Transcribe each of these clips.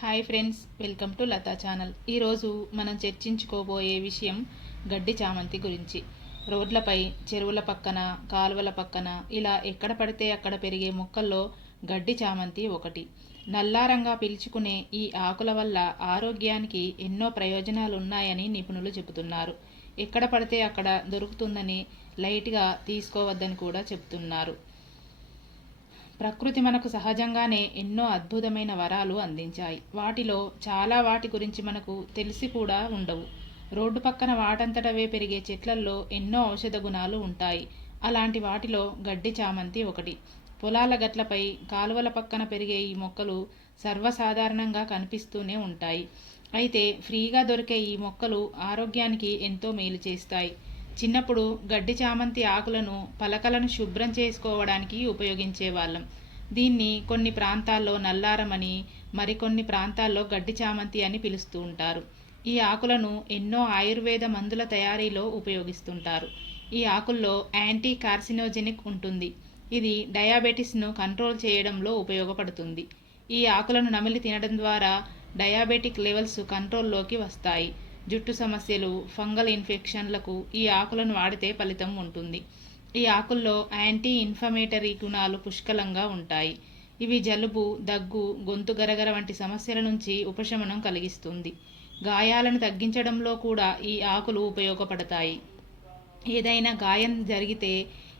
Hi friends welcome to Latha channel ఈరోజు మనం చర్చించుకోబోయే విషయం గడ్డి చామంతి గురించి. రోడ్లపై చెరువుల పక్కన కాలువల పక్కన ఇలా ఎక్కడ పడితే అక్కడ పెరిగే మొక్కల్లో గడ్డి చామంతి ఒకటి. నల్లారంగా పిలుచుకునే ఈ ఆకుల వల్ల ఆరోగ్యానికి ఎన్నో ప్రయోజనాలు ఉన్నాయని నిపుణులు చెబుతున్నారు. ఎక్కడ పడితే అక్కడ దొరుకుతుందని లైట్గా తీసుకోవద్దని కూడా చెబుతున్నారు. ప్రకృతి మనకు సహజంగానే ఎన్నో అద్భుతమైన వరాలు అందించాయి. వాటిలో చాలా వాటి గురించి మనకు తెలిసి కూడా ఉండవు. రోడ్డు పక్కన వాటంతటవే పెరిగే చెట్లల్లో ఎన్నో ఔషధ గుణాలు ఉంటాయి. అలాంటి వాటిలో గడ్డి చామంతి ఒకటి. పొలాల గట్లపై కాలువల పక్కన పెరిగే ఈ మొక్కలు సర్వసాధారణంగా కనిపిస్తూనే ఉంటాయి. అయితే ఫ్రీగా దొరికే ఈ మొక్కలు ఆరోగ్యానికి ఎంతో మేలు చేస్తాయి. చిన్నప్పుడు గడ్డి చామంతి ఆకులను పలకలను శుభ్రం చేసుకోవడానికి ఉపయోగించేవాళ్ళం. దీన్ని కొన్ని ప్రాంతాల్లో నల్లారమని మరికొన్ని ప్రాంతాల్లో గడ్డి చామంతి అని పిలుస్తూ ఉంటారు. ఈ ఆకులను ఎన్నో ఆయుర్వేద మందుల తయారీలో ఉపయోగిస్తుంటారు. ఈ ఆకుల్లో యాంటీ కార్సినోజెనిక్ ఉంటుంది. ఇది డయాబెటిస్ను కంట్రోల్ చేయడంలో ఉపయోగపడుతుంది. ఈ ఆకులను నమిలి తినడం ద్వారా డయాబెటిక్ లెవెల్స్ కంట్రోల్లోకి వస్తాయి. జుట్టు సమస్యలు ఫంగల్ ఇన్ఫెక్షన్లకు ఈ ఆకులను వాడితే ఫలితం ఉంటుంది. ఈ ఆకుల్లో యాంటీ ఇన్ఫమేటరీ గుణాలు పుష్కలంగా ఉంటాయి. ఇవి జలుబు దగ్గు గొంతు గరగర వంటి సమస్యల నుంచి ఉపశమనం కలిగిస్తుంది. గాయాలను తగ్గించడంలో కూడా ఈ ఆకులు ఉపయోగపడతాయి. ఏదైనా గాయం జరిగితే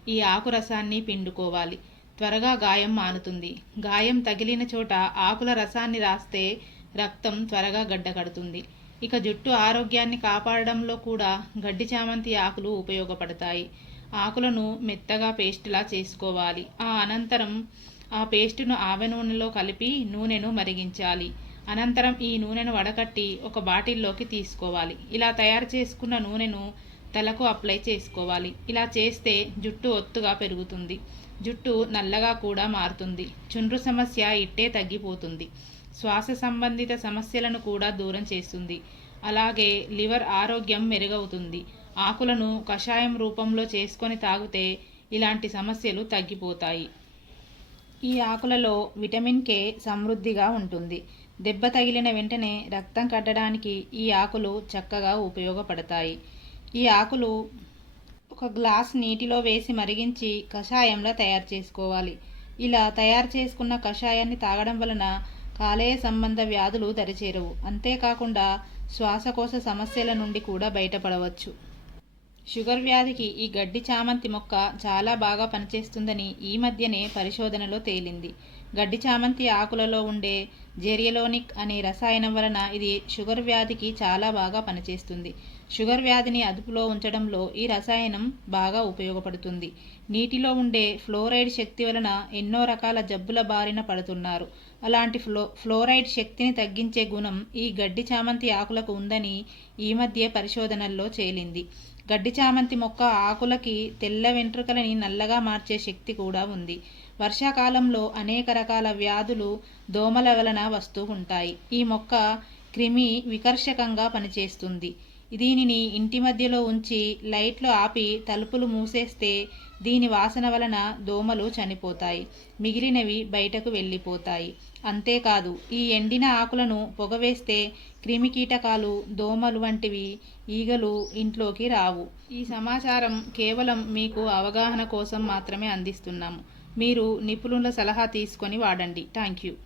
ఈ ఆకు రసాన్ని పిండుకోవాలి. త్వరగా గాయం మానుతుంది. గాయం తగిలిన చోట ఆకుల రసాన్ని రాస్తే రక్తం త్వరగా గడ్డకడుతుంది. ఇక జుట్టు ఆరోగ్యాన్ని కాపాడడంలో కూడా గడ్డి చామంతి ఆకులు ఉపయోగపడతాయి. ఆకులను మెత్తగా పేస్ట్లా చేసుకోవాలి. ఆ అనంతరం ఆ పేస్టును ఆవె నూనెలో కలిపి నూనెను మరిగించాలి. అనంతరం ఈ నూనెను వడకట్టి ఒక బాటిల్లోకి తీసుకోవాలి. ఇలా తయారు చేసుకున్న నూనెను తలకు అప్లై చేసుకోవాలి. ఇలా చేస్తే జుట్టు ఒత్తుగా పెరుగుతుంది. జుట్టు నల్లగా కూడా మారుతుంది. చుండ్రు సమస్య ఇట్టే తగ్గిపోతుంది. శ్వాస సంబంధిత సమస్యలను కూడా దూరం చేస్తుంది. అలాగే లివర్ ఆరోగ్యం మెరుగవుతుంది. ఆకులను కషాయం రూపంలో చేసుకొని తాగితే ఇలాంటి సమస్యలు తగ్గిపోతాయి. ఈ ఆకులలో విటమిన్ కే సమృద్ధిగా ఉంటుంది. దెబ్బ తగిలిన వెంటనే రక్తం కట్టడానికి ఈ ఆకులు చక్కగా ఉపయోగపడతాయి. ఈ ఆకులు ఒక గ్లాస్ నీటిలో వేసి మరిగించి కషాయంలో తయారు చేసుకోవాలి. ఇలా తయారు చేసుకున్న కషాయాన్ని తాగడం వలన కాలేయ సంబంధ వ్యాధులు దరిచేరవు. అంతేకాకుండా శ్వాసకోశ సమస్యల నుండి కూడా బయటపడవచ్చు. షుగర్ వ్యాధికి ఈ గడ్డి చామంతి మొక్క చాలా బాగా పనిచేస్తుందని ఈ మధ్యనే పరిశోధనలో తేలింది. గడ్డి చామంతి ఆకులలో ఉండే జెరియలోనిక్ అనే రసాయనం వలన ఇది షుగర్ వ్యాధికి చాలా బాగా పనిచేస్తుంది. షుగర్ వ్యాధిని అదుపులో ఉంచడంలో ఈ రసాయనం బాగా ఉపయోగపడుతుంది. నీటిలో ఉండే ఫ్లోరైడ్ శక్తి వలన ఎన్నో రకాల జబ్బుల బారిన పడుతున్నారు. అలాంటి ఫ్లో ఫ్లోరైడ్ శక్తిని తగ్గించే గుణం ఈ గడ్డి చామంతి ఆకులకు ఉందని ఈ మధ్య పరిశోధనల్లో చేలింది గడ్డి చామంతి మొక్క ఆకులకి తెల్ల వెంట్రుకలని నల్లగా మార్చే శక్తి కూడా ఉంది. వర్షాకాలంలో అనేక రకాల వ్యాధులు దోమల వలన వస్తూ ఉంటాయి. ఈ మొక్క క్రిమి వికర్షకంగా పనిచేస్తుంది. దీనిని ఇంటి మధ్యలో ఉంచి లైట్లు ఆపి తలుపులు మూసేస్తే దీని వాసన వలన దోమలు చనిపోతాయి. మిగిలినవి బయటకు వెళ్ళిపోతాయి. అంతేకాదు ఈ ఎండిన ఆకులను పొగవేస్తే క్రిమికీటకాలు దోమలు వంటివి ఈగలు ఇంట్లోకి రావు. ఈ సమాచారం కేవలం మీకు అవగాహన కోసం మాత్రమే అందిస్తున్నాము. మీరు నిపుణుల సలహా తీసుకొని వాడండి. Thank you